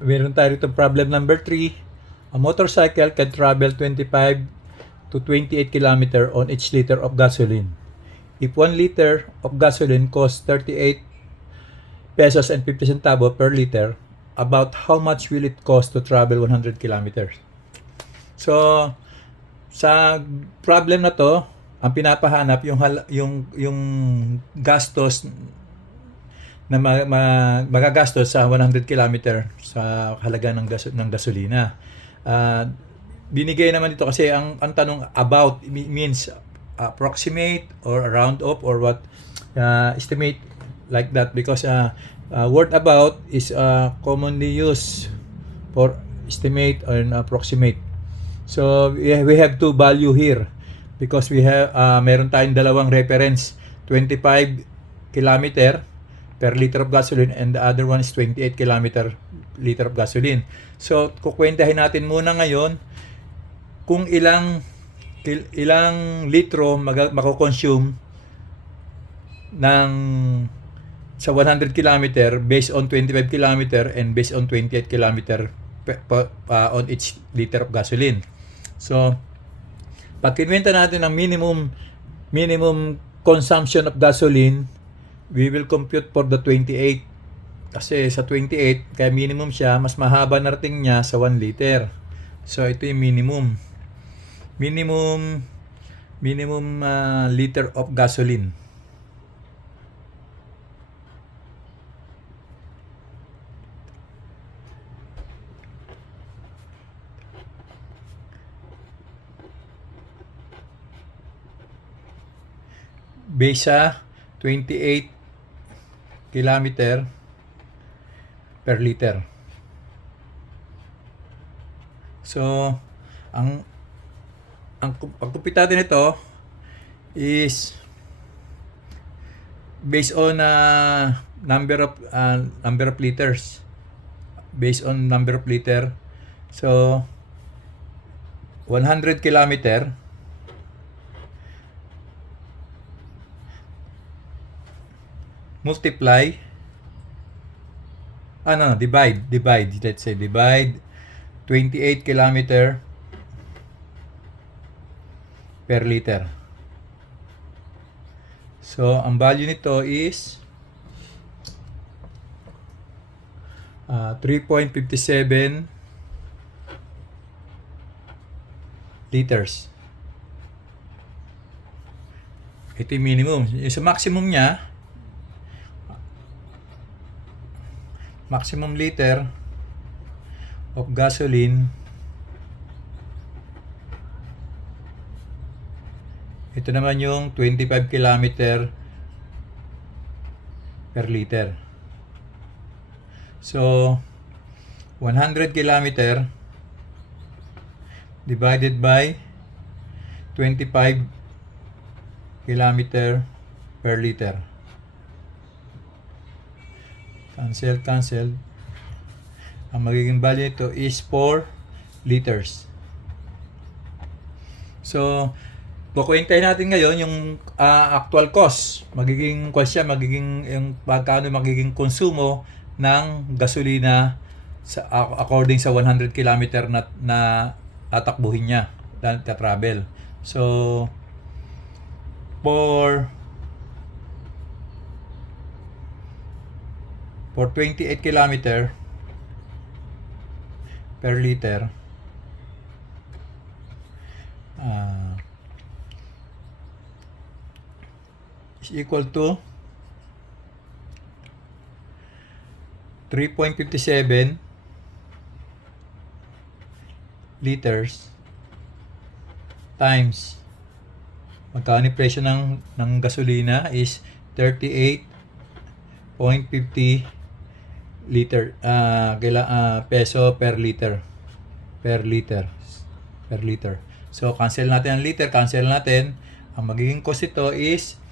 Meron tayo rito problem number 3. A motorcycle can travel 25 to 28 km on each liter of gasoline. If 1 liter of gasoline costs 38 pesos and 50 centavo per liter, about how much will it cost to travel 100 kilometers? So, sa problem na to, ang pinapahanap yung gastos na magagastos sa 100 kilometer sa halaga ng gasolina. Binigay naman dito kasi ang tanong about means approximate or round up or what, estimate like that, because word about is commonly used for estimate and approximate. So we have two value here because we have meron tayong dalawang reference, 25 kilometer per liter of gasoline and the other one is 28 kilometer liter of gasoline. So kukwentahin natin muna ngayon kung ilang litro mako-consume ng sa 100 kilometer based on 25 kilometer and based on 28 kilometer on each liter of gasoline. So pag kinwenta natin ang minimum consumption of gasoline, we will compute for the 28. Kasi sa 28, kaya minimum siya, mas mahaba na rating niya sa 1 liter. So ito yung minimum liter of gasoline. Base sa 28 kilometer per liter. So, ang pagkumpita nito is based on number of liters. Based on number of liter. So, 100 kilometer multiply divide, let's say divide 28 kilometer per liter. So ang value nito is 3.57 liters. Ito yung minimum. Yung sa maximum niya, maximum liter of gasoline, ito naman yung 25 kilometer per liter. So 100 kilometer divided by 25 kilometer per liter. Cancel. Ang magiging value nito is 4 liters. So, kukwentahin natin ngayon yung actual cost. Magiging yung magkano magiging konsumo ng gasolina according sa 100 kilometer na tatakbuhin niya na travel. So, for 28 kilometer per liter, is equal to 3.57 liters times magkano yung presyo ng gasolina is 38.50 liter peso per liter. So cancel natin ang liter, ang magiging cost ito is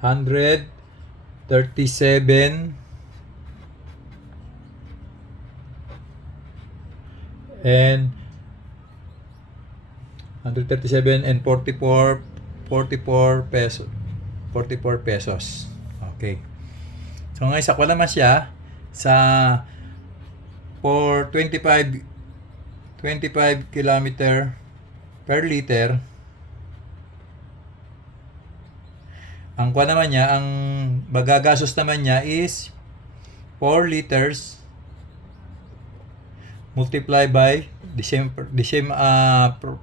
137 and 44 pesos. Okay. So ngayon sakwa naman siya sa for 25 kilometer per liter, ang kuha naman niya, ang magagastos naman niya is 4 liters multiply by the same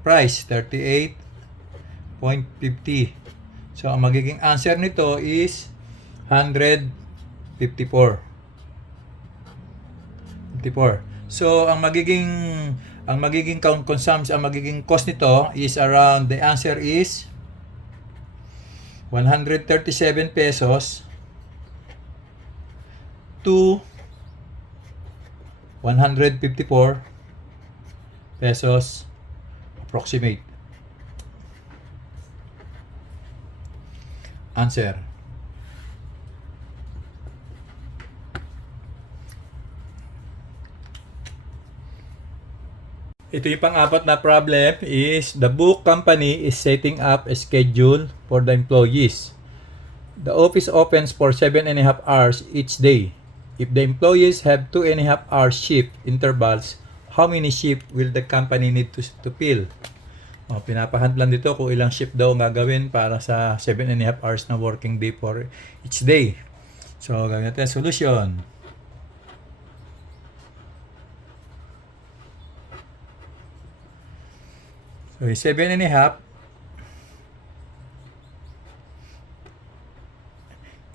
price, 38.50. So ang magiging answer nito is 154. So ang magiging consumption, ang magiging cost nito is around, the answer is 137 pesos to 154 pesos approximate. Answer. Ito yung pang-apat na problem is the book company is setting up a schedule for the employees. The office opens for 7.5 hours each day. If the employees have 2.5 hour shift intervals, how many shift will the company need to fill? Pinapahantlan dito kung ilang shift daw ang gagawin para sa 7.5 hours na working day for each day. So, gawin natin solution. So, 7.5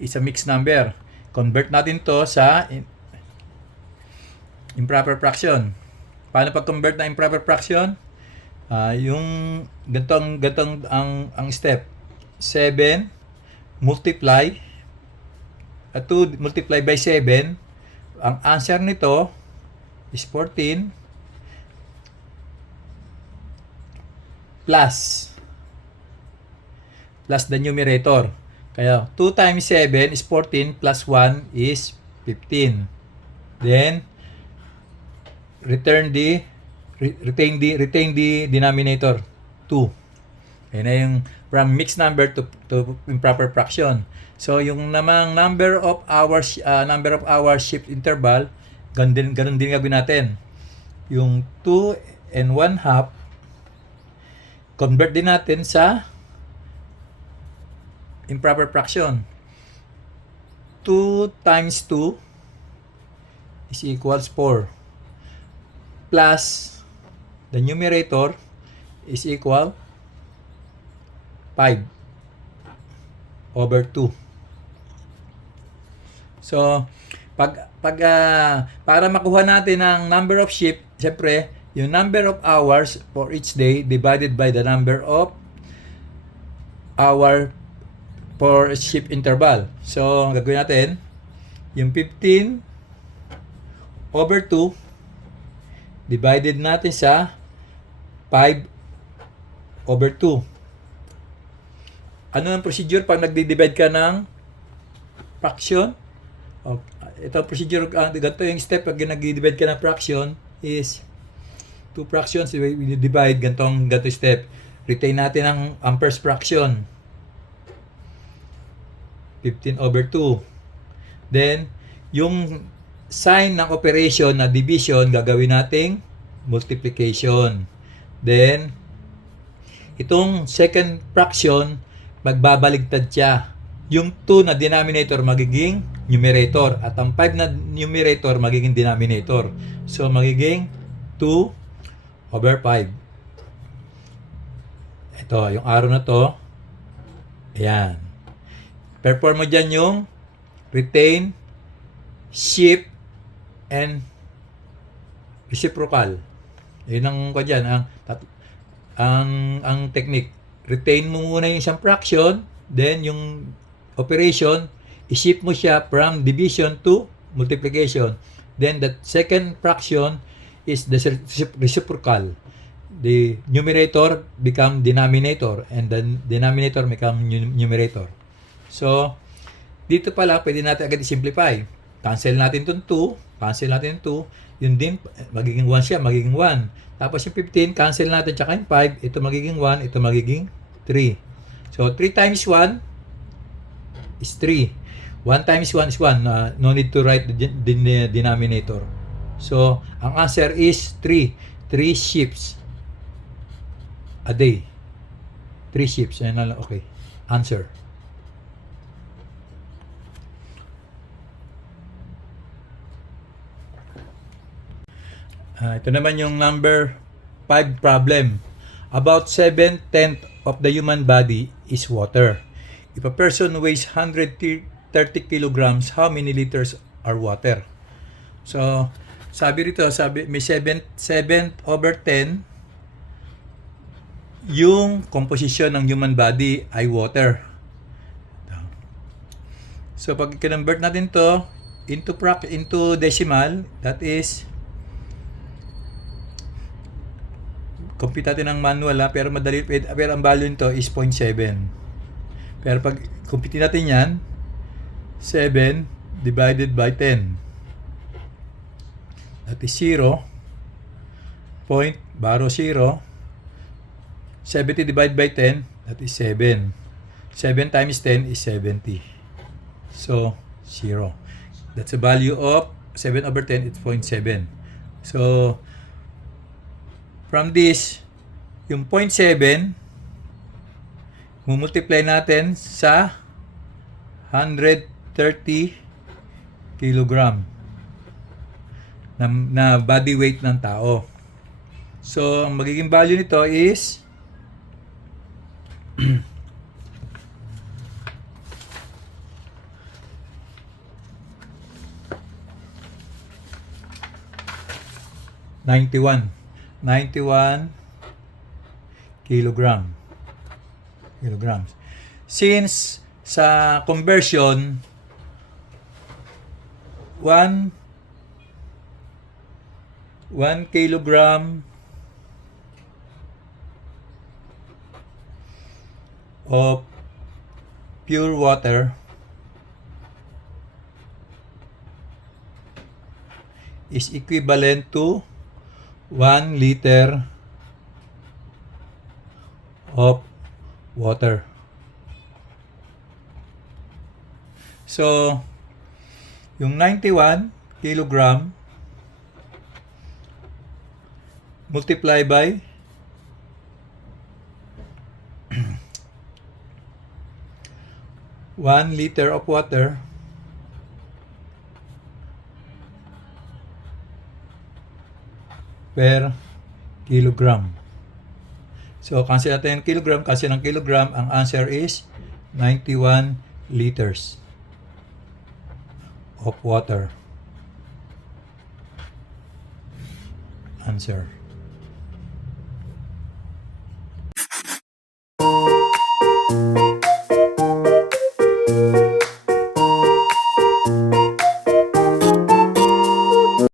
is a mixed number. Convert natin to sa improper fraction. Paano pag-convert na improper fraction? Yung gantong ang step. 7 multiply 2 multiply by 7. Ang answer nito is 14 plus the numerator. Kaya 2 times 7 is 14 plus 1 is 15. Then retain the denominator 2. Ayan na yung from mixed number to improper fraction. So yung namang number of hours shift interval, ganun din gagawin natin. Yung 2 and 1/2, convert din natin sa improper fraction. 2 times 2 is equals 4 plus the numerator is equal 5 over 2. So para makuha natin ang number of shift, siyempre yung number of hours for each day divided by the number of hour for shift interval. So, gagawin natin yung 15 over 2 divided natin sa 5 over 2. Ano ang procedure pag nagdi-divide ka ng fraction? Ito ang procedure, ganito yung step pag nagdi-divide ka ng fraction is 2 fractions, we divide ganitong step. Retain natin ang first fraction. 15 over 2. Then, yung sign ng operation na division, gagawin nating multiplication. Then, itong second fraction, magbabaligtad siya. Yung 2 na denominator magiging numerator at ang 5 na numerator magiging denominator. So, magiging 2 over 5. Ito, yung arrow na to. Ayan. Perform mo dyan yung retain, shift, and reciprocal. Yun ang ko dyan. Ang technique. Retain mo muna yung isang fraction, then yung operation, i-shift mo siya from division to multiplication. Then the second fraction is the reciprocal. The numerator become denominator and then denominator become numerator. So, dito pala pwede natin agad i-simplify. Cancel natin itong 2, cancel natin 2, yun din, magiging 1 siya, magiging 1. Tapos yung 15, cancel natin, tsaka yung 5, ito magiging 1, ito magiging 3. So, 3 times 1 is 3. 1 times 1 is 1. No need to write the denominator. So, ang answer is 3. 3 ships a day. 3 ships. Ayan na lang. Okay. Answer. Ito naman yung number 5 problem. About 7/10 of the human body is water. If a person weighs 130 kilograms, how many liters are water? So, sabi rito, may 7/10 yung composition ng human body ay water. So, pag i-convert natin to into decimal, that is, compute natin ng manual pero madali, pero ang value nito is 0.7. Pero pag compute natin yan, 7 divided by 10. That is 0. Point, borrow 0. 70 divided by 10, that is 7. 7 times 10 is 70. So, 0. That's a value of 7/10, it's 0.7. So, from this, yung 0.7, multiply natin sa 130 kilogram na body weight ng tao. So, ang magiging value nito is 91 kilograms. Since sa conversion 1 kilogram of pure water is equivalent to 1 liter of water. So, yung 91 kilogram multiply by 1 liter of water per kilogram. So, cancel natin yung kilogram. Kasi ng kilogram, ang answer is 91 liters of water. Answer.